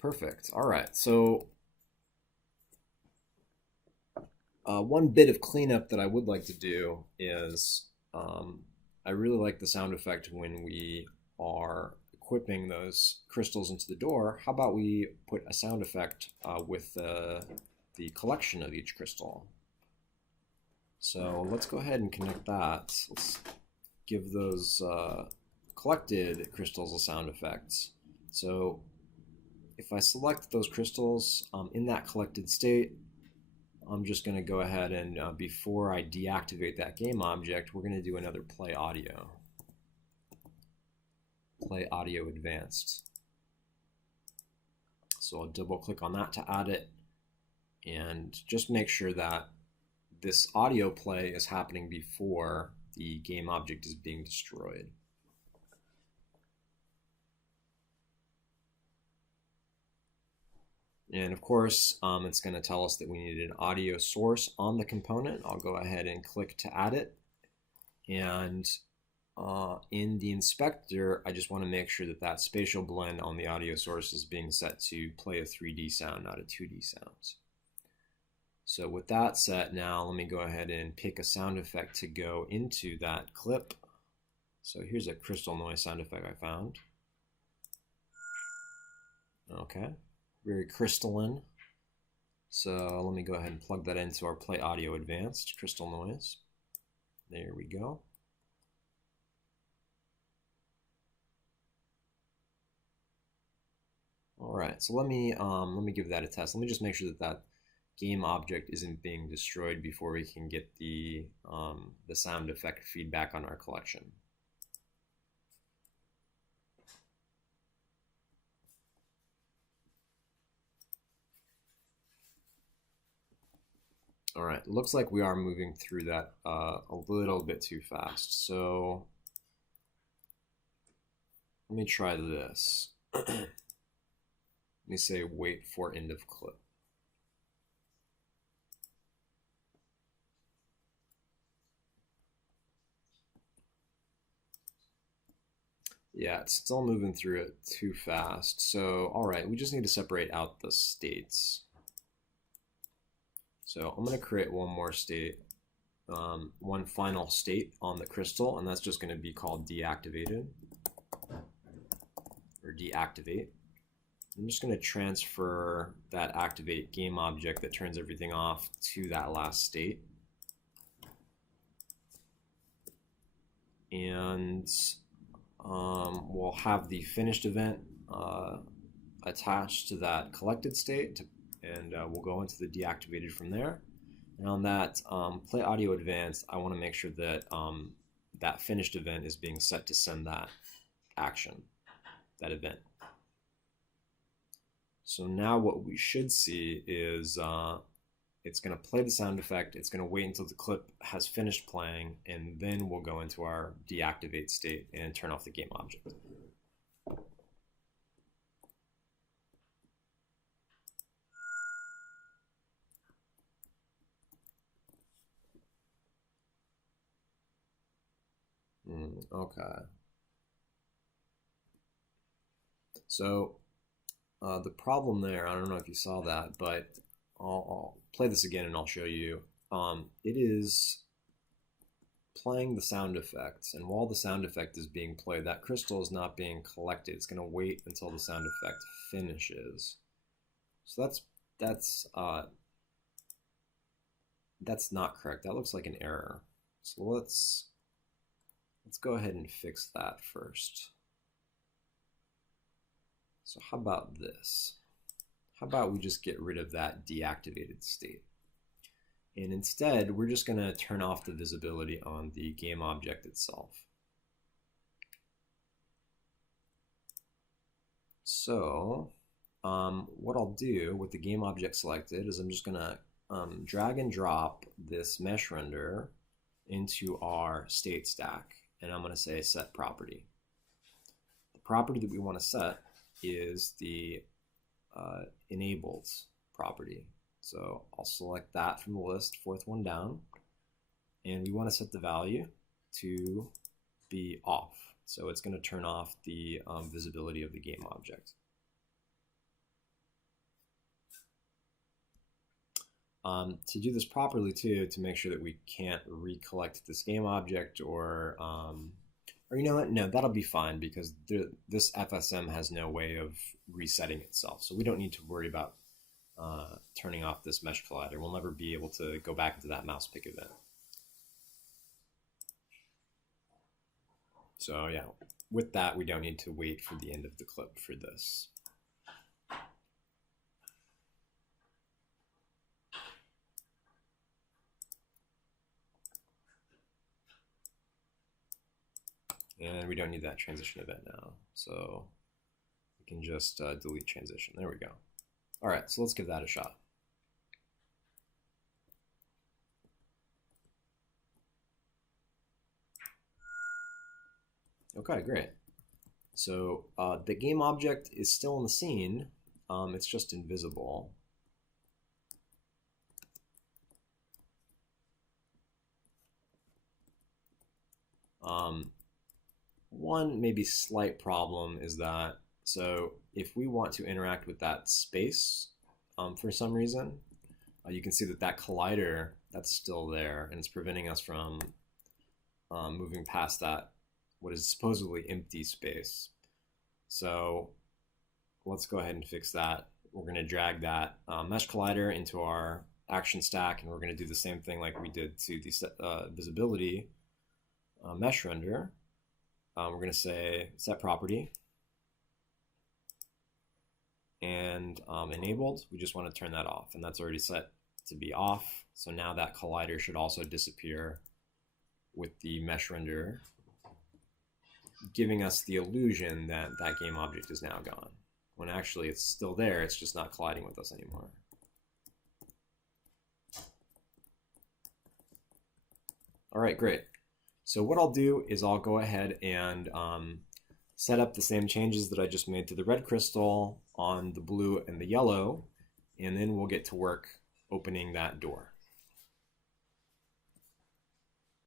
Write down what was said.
Perfect. All right. So one bit of cleanup that I would like to do is I really like the sound effect when we are equipping those crystals into the door. How about we put a sound effect with the collection of each crystal? So let's go ahead and connect that. Let's give those collected crystals a sound effect. So if I select those crystals in that collected state, I'm just going to go ahead and before I deactivate that game object, we're going to do another play audio. Play audio advanced. So I'll double click on that to add it and just make sure that this audio play is happening before the game object is being destroyed. And of course, it's going to tell us that we need an audio source on the component. I'll go ahead and click to add it. And in the inspector, I just want to make sure that that spatial blend on the audio source is being set to play a 3D sound, not a 2D sound. So with that set, now let me go ahead and pick a sound effect to go into that clip. So here's a crystal noise sound effect I found. Okay. Very crystalline. So let me go ahead and plug that into our Play Audio Advanced crystal noise. There we go. All right, so let me give that a test. Let me just make sure that that game object isn't being destroyed before we can get the sound effect feedback on our collection. All right, looks like we are moving through that a little bit too fast. So let me try this. Let me say wait for end of clip. Yeah, it's still moving through it too fast. So, all right, we just need to separate out the states. So I'm going to create one more state, one final state on the crystal, and that's just going to be called deactivated, or deactivate. I'm just going to transfer that activate game object that turns everything off to that last state. And we'll have the finished event attached to that collected state, and we'll go into the deactivated from there. And on that Play Audio Advanced, I want to make sure that that finished event is being set to send that action, that event. So now what we should see is it's going to play the sound effect, it's going to wait until the clip has finished playing, and then we'll go into our deactivate state and turn off the game object. Okay. So the problem there, I don't know if you saw that, but I'll play this again and I'll show you. It is playing the sound effects, and while the sound effect is being played, that crystal is not being collected. It's going to wait until the sound effect finishes. So that's not correct. That looks like an error. So let's go ahead and fix that first. So how about this? How about we just get rid of that deactivated state? And instead, we're just going to turn off the visibility on the game object itself. So what I'll do with the game object selected is I'm just going to drag and drop this mesh render into our state stack, and I'm going to say set property. The property that we want to set is the enabled property. So I'll select that from the list, fourth one down, and we want to set the value to be off. So it's going to turn off the visibility of the game object. To do this properly too, to make sure that we can't recollect this game object or you know what? No, that'll be fine because this FSM has no way of resetting itself. So we don't need to worry about turning off this mesh collider. We'll never be able to go back into that mouse pick event. So yeah, with that, we don't need to wait for the end of the clip for this. And we don't need that transition event now. So we can just delete transition. There we go. All right, so let's give that a shot. Okay, great. So the game object is still in the scene. It's just invisible. One maybe slight problem is that, so if we want to interact with that space for some reason, you can see that that collider, that's still there, and it's preventing us from moving past that, what is supposedly empty space. So let's go ahead and fix that. We're going to drag that mesh collider into our action stack, and we're going to do the same thing like we did to the visibility mesh render. We're going to say set property and enabled. We just want to turn that off, and that's already set to be off. So now that collider should also disappear with the mesh render, giving us the illusion that that game object is now gone, when actually it's still there, it's just not colliding with us anymore. All right, great. So what I'll do is I'll go ahead and set up the same changes that I just made to the red crystal on the blue and the yellow, and then we'll get to work opening that door.